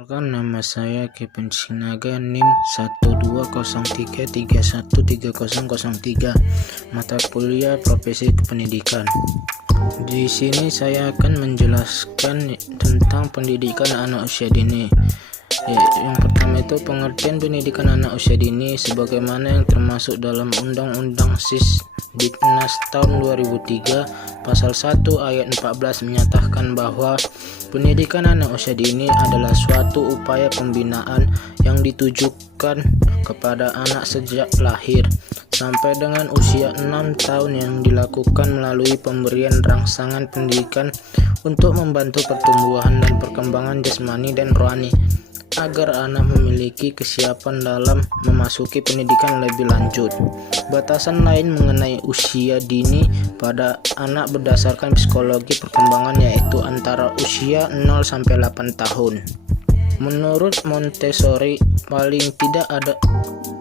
Perkenalkan, nama saya Kevin Sinaga, NIM 12033131303, mata kuliah Profesi Kependidikan. Di sini saya akan menjelaskan tentang pendidikan anak usia dini. Yang pertama itu pengertian pendidikan anak usia dini sebagaimana yang termasuk dalam Undang-Undang Sisdiknas tahun 2003 Pasal 1 ayat 14 menyatakan bahwa pendidikan anak usia dini adalah suatu upaya pembinaan yang ditujukan kepada anak sejak lahir sampai dengan usia 6 tahun yang dilakukan melalui pemberian rangsangan pendidikan untuk membantu pertumbuhan dan perkembangan jasmani dan rohani agar anak memiliki kesiapan dalam memasuki pendidikan lebih lanjut. Batasan lain mengenai usia dini pada anak berdasarkan psikologi perkembangan yaitu antara usia 0 sampai 8 tahun. Menurut Montessori, paling tidak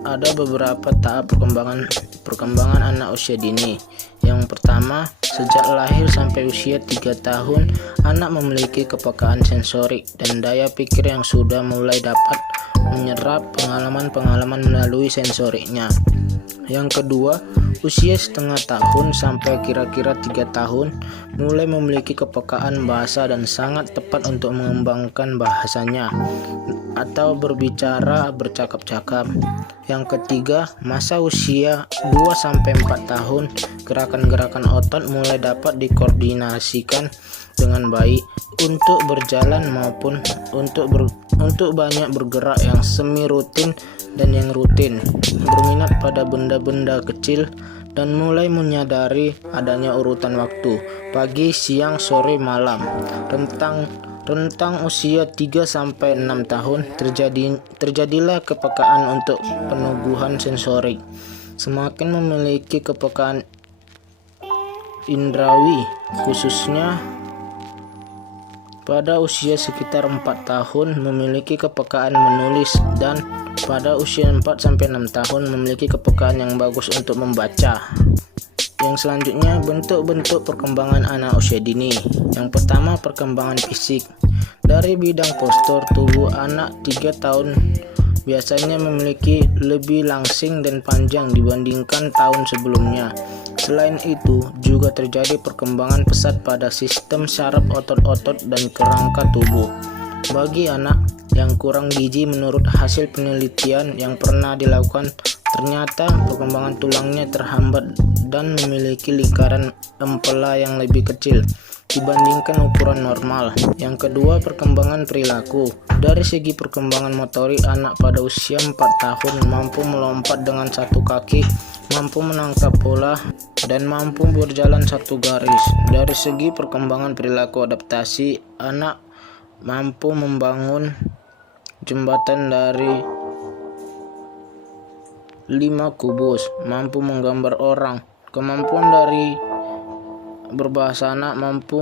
ada beberapa tahap perkembangan anak usia dini. Yang pertama, sejak lahir sampai usia 3 tahun, anak memiliki kepekaan sensorik dan daya pikir yang sudah mulai dapat menyerap pengalaman-pengalaman melalui sensoriknya. Yang kedua, usia setengah tahun sampai kira-kira 3 tahun mulai memiliki kepekaan bahasa dan sangat tepat untuk mengembangkan bahasanya atau bercakap-cakap. Yang ketiga, masa usia 2 sampai 4 tahun, gerakan-gerakan otot mulai dapat dikoordinasikan dengan baik untuk berjalan maupun untuk banyak bergerak yang semi rutin dan yang rutin, berminat pada benda-benda kecil dan mulai menyadari adanya urutan waktu pagi, siang, sore, malam. Rentang usia 3 sampai 6 tahun terjadilah kepekaan untuk penubuhan sensorik. Semakin memiliki kepekaan indrawi, khususnya pada usia sekitar 4 tahun memiliki kepekaan menulis, dan pada usia 4 sampai 6 tahun memiliki kepekaan yang bagus untuk membaca. Yang selanjutnya, bentuk-bentuk perkembangan anak usia dini. Yang pertama, perkembangan fisik. Dari bidang postur tubuh, anak 3 tahun biasanya memiliki lebih langsing dan panjang dibandingkan tahun sebelumnya. Selain itu, juga terjadi perkembangan pesat pada sistem saraf otot-otot dan kerangka tubuh. Bagi anak yang kurang gizi, menurut hasil penelitian yang pernah dilakukan, ternyata perkembangan tulangnya terhambat dan memiliki lingkaran empela yang lebih kecil dibandingkan ukuran normal. Yang kedua, perkembangan perilaku. Dari segi perkembangan motorik, anak pada usia 4 tahun mampu melompat dengan satu kaki, mampu menangkap bola, dan mampu berjalan satu garis. Dari segi perkembangan perilaku adaptasi, anak mampu membangun jembatan dari 5 kubus, mampu menggambar orang. Kemampuan dari berbahasa, anak mampu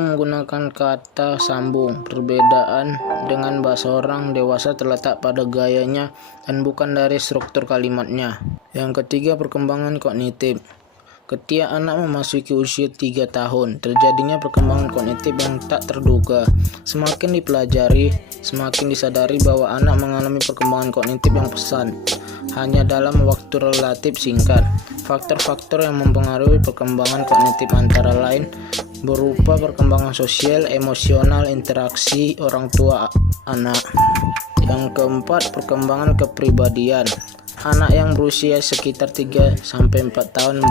menggunakan kata sambung. Perbedaan dengan bahasa orang dewasa terletak pada gayanya dan bukan dari struktur kalimatnya. Yang ketiga, perkembangan kognitif. Ketika anak memasuki usia 3 tahun, terjadinya perkembangan kognitif yang tak terduga. Semakin dipelajari, semakin disadari bahwa anak mengalami perkembangan kognitif yang pesat hanya dalam waktu relatif singkat. Faktor-faktor yang mempengaruhi perkembangan kognitif antara lain berupa perkembangan sosial, emosional, interaksi orang tua anak. Yang keempat, perkembangan kepribadian. Anak yang berusia sekitar 3 sampai 4 tahun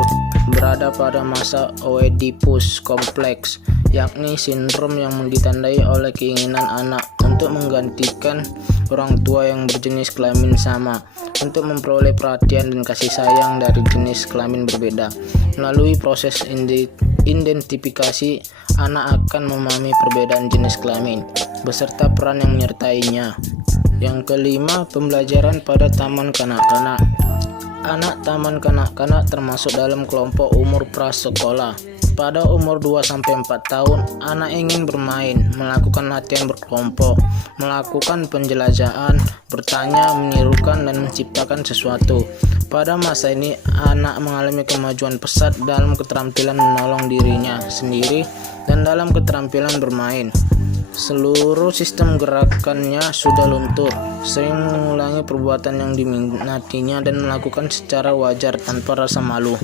berada pada masa Oedipus kompleks, yakni sindrom yang ditandai oleh keinginan anak untuk menggantikan orang tua yang berjenis kelamin sama untuk memperoleh perhatian dan kasih sayang dari jenis kelamin berbeda. Melalui proses identifikasi, anak akan memahami perbedaan jenis kelamin beserta peran yang menyertainya. Yang kelima, pembelajaran pada taman kanak-kanak. Anak taman kanak-kanak termasuk dalam kelompok umur prasekolah. Pada umur 2 sampai 4 tahun, anak ingin bermain, melakukan latihan berkelompok, melakukan penjelajahan, bertanya, menirukan, dan menciptakan sesuatu. Pada masa ini, anak mengalami kemajuan pesat dalam keterampilan menolong dirinya sendiri dan dalam keterampilan bermain. Seluruh sistem gerakannya sudah luntur, sering mengulangi perbuatan yang diminatinya dan melakukan secara wajar tanpa rasa malu.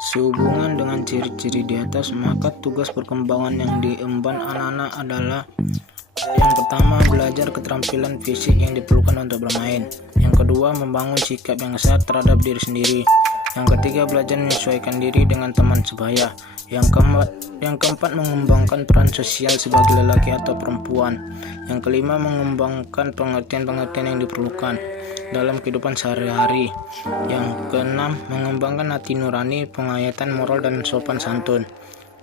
Sehubungan dengan ciri-ciri di atas, maka tugas perkembangan yang diemban anak-anak adalah: yang pertama, belajar keterampilan fisik yang diperlukan untuk bermain. Yang kedua, membangun sikap yang sehat terhadap diri sendiri. Yang ketiga, belajar menyesuaikan diri dengan teman sebaya. Yang keempat, mengembangkan peran sosial sebagai lelaki atau perempuan. Yang kelima, mengembangkan pengertian-pengertian yang diperlukan dalam kehidupan sehari-hari. Yang keenam, mengembangkan hati nurani, penghayatan moral dan sopan santun.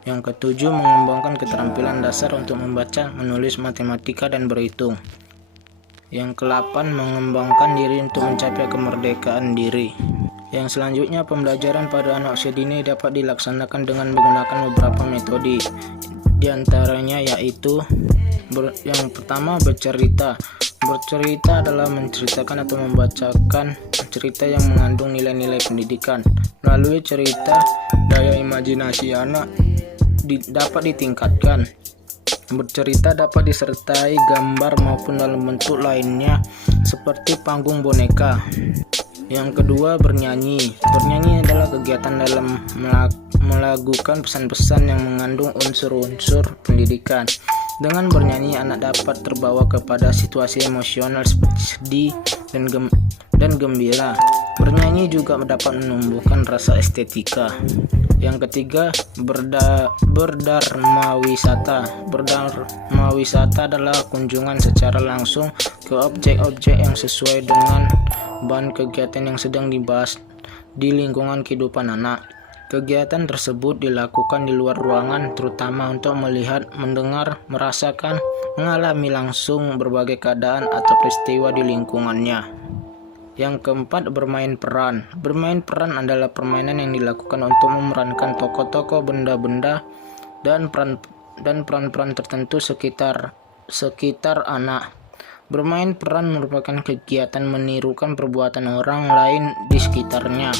Yang ketujuh, mengembangkan keterampilan dasar untuk membaca, menulis, matematika, dan berhitung. Yang kedelapan, mengembangkan diri untuk mencapai kemerdekaan diri. Yang selanjutnya, pembelajaran pada anak usia dini dapat dilaksanakan dengan menggunakan beberapa metode. Di antaranya yaitu yang pertama, bercerita. Bercerita adalah menceritakan atau membacakan cerita yang mengandung nilai-nilai pendidikan. Melalui cerita, daya imajinasi anak dapat ditingkatkan. Bercerita dapat disertai gambar maupun dalam bentuk lainnya seperti panggung boneka. Yang kedua, bernyanyi. Bernyanyi adalah kegiatan dalam melakukan pesan-pesan yang mengandung unsur-unsur pendidikan. Dengan bernyanyi, anak dapat terbawa kepada situasi emosional seperti sedih dan gembira. Bernyanyi juga dapat menumbuhkan rasa estetika. Yang ketiga, berdharma wisata. Berdharma wisata adalah kunjungan secara langsung ke objek-objek yang sesuai dengan bahan kegiatan yang sedang dibahas di lingkungan kehidupan anak. Kegiatan tersebut dilakukan di luar ruangan, terutama untuk melihat, mendengar, merasakan, mengalami langsung berbagai keadaan atau peristiwa di lingkungannya. Yang keempat, bermain peran. Bermain peran adalah permainan yang dilakukan untuk memerankan tokoh-tokoh, benda-benda, dan peran-peran tertentu sekitar anak. Bermain peran merupakan kegiatan menirukan perbuatan orang lain di sekitarnya.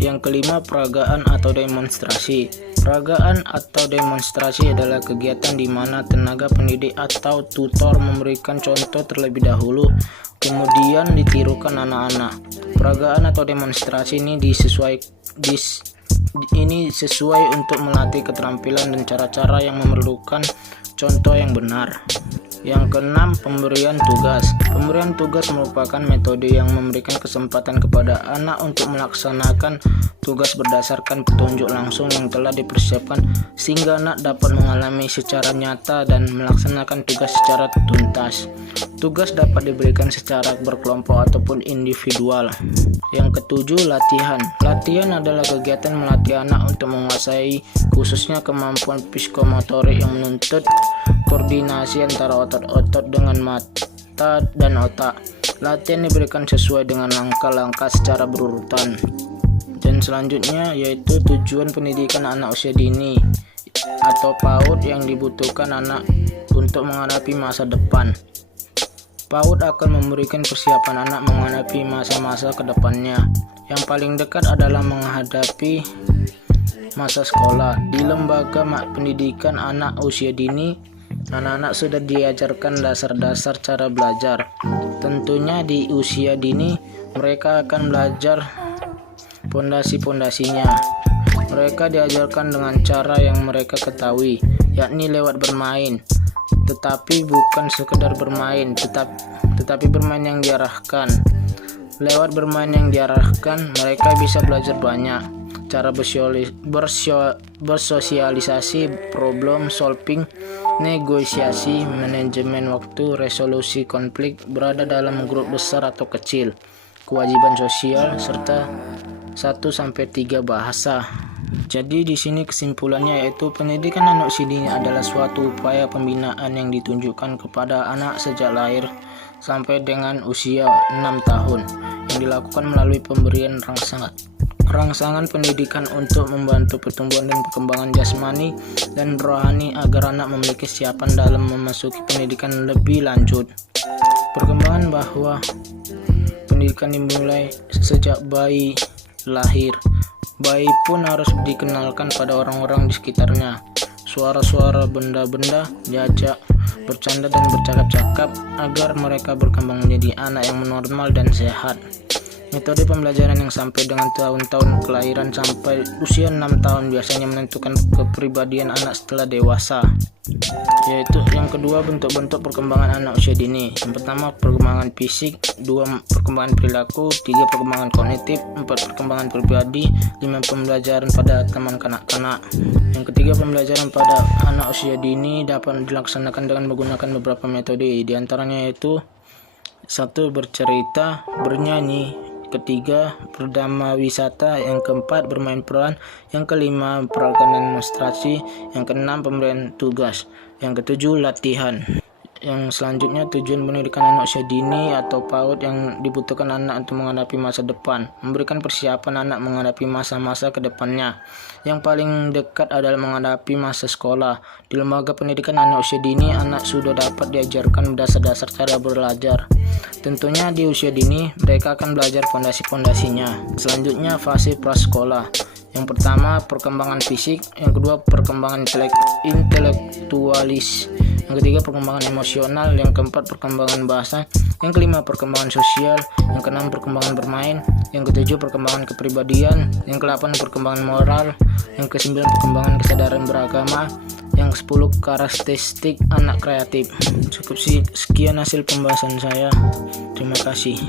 Yang kelima, peragaan atau demonstrasi. Peragaan atau demonstrasi adalah kegiatan di mana tenaga pendidik atau tutor memberikan contoh terlebih dahulu, kemudian ditirukan anak-anak. Peragaan atau demonstrasi ini sesuai untuk melatih keterampilan dan cara-cara yang memerlukan contoh yang benar. Yang keenam, pemberian tugas. Pemberian tugas merupakan metode yang memberikan kesempatan kepada anak untuk melaksanakan tugas berdasarkan petunjuk langsung yang telah dipersiapkan, sehingga anak dapat mengalami secara nyata dan melaksanakan tugas secara tuntas. Tugas dapat diberikan secara berkelompok ataupun individual. Yang ketujuh, latihan. Latihan adalah kegiatan melatih anak untuk menguasai khususnya kemampuan psikomotorik yang menuntut koordinasi antara otot-otot dengan mata dan otak. Latihan diberikan sesuai dengan langkah-langkah secara berurutan. Dan selanjutnya yaitu tujuan pendidikan anak usia dini atau PAUD yang dibutuhkan anak untuk menghadapi masa depan. PAUD akan memberikan persiapan anak menghadapi masa-masa kedepannya. Yang paling dekat adalah menghadapi masa sekolah. Di lembaga pendidikan anak usia dini, anak-anak sudah diajarkan dasar-dasar cara belajar. Tentunya di usia dini mereka akan belajar pondasi-pondasinya. Mereka diajarkan dengan cara yang mereka ketahui, yakni lewat bermain. Tetapi bukan sekedar bermain, tetapi bermain yang diarahkan. Lewat bermain yang diarahkan, mereka bisa belajar banyak cara bersosialisasi, problem solving, negosiasi, manajemen waktu, resolusi konflik, berada dalam grup besar atau kecil, kewajiban sosial, serta 1-3 bahasa. Jadi di sini kesimpulannya yaitu pendidikan anak usia dini adalah suatu upaya pembinaan yang ditunjukkan kepada anak sejak lahir sampai dengan usia 6 tahun yang dilakukan melalui pemberian rangsangan pendidikan untuk membantu pertumbuhan dan perkembangan jasmani dan rohani agar anak memiliki kesiapan dalam memasuki pendidikan lebih lanjut. Perkembangan bahwa pendidikan dimulai sejak bayi lahir. Bayi pun harus dikenalkan pada orang-orang di sekitarnya. Suara-suara benda-benda, jejak bercanda dan bercakap-cakap agar mereka berkembang menjadi anak yang normal dan sehat. Metode pembelajaran yang sampai dengan tahun-tahun kelahiran sampai usia 6 tahun biasanya menentukan kepribadian anak setelah dewasa. Yaitu yang kedua, bentuk-bentuk perkembangan anak usia dini. Yang pertama, perkembangan fisik, 2 perkembangan perilaku, 3 perkembangan kognitif, 4 perkembangan pribadi, 5 pembelajaran pada teman kanak-kanak. Yang ketiga, pembelajaran pada anak usia dini dapat dilaksanakan dengan menggunakan beberapa metode, di antaranya yaitu 1. Bercerita, bernyanyi, ketiga berdama wisata, yang keempat bermain peran, yang kelima peragaan demonstrasi, yang keenam pemberian tugas, yang ketujuh latihan. Yang selanjutnya, tujuan pendidikan anak usia dini atau PAUD yang dibutuhkan anak untuk menghadapi masa depan, memberikan persiapan anak menghadapi masa-masa ke depannya. Yang paling dekat adalah menghadapi masa sekolah. Di lembaga pendidikan anak usia dini, anak sudah dapat diajarkan dasar-dasar cara belajar. Tentunya di usia dini mereka akan belajar fondasi-fondasinya. Selanjutnya, fase prasekolah. Yang pertama, perkembangan fisik, yang kedua perkembangan intelektualis, yang ketiga perkembangan emosional, yang keempat perkembangan bahasa, yang kelima perkembangan sosial, yang keenam perkembangan bermain, yang ketujuh perkembangan kepribadian, yang kedelapan perkembangan moral, yang kesembilan perkembangan kesadaran beragama, yang 10 karakteristik anak kreatif. Cukup sekian hasil pembahasan saya. Terima kasih.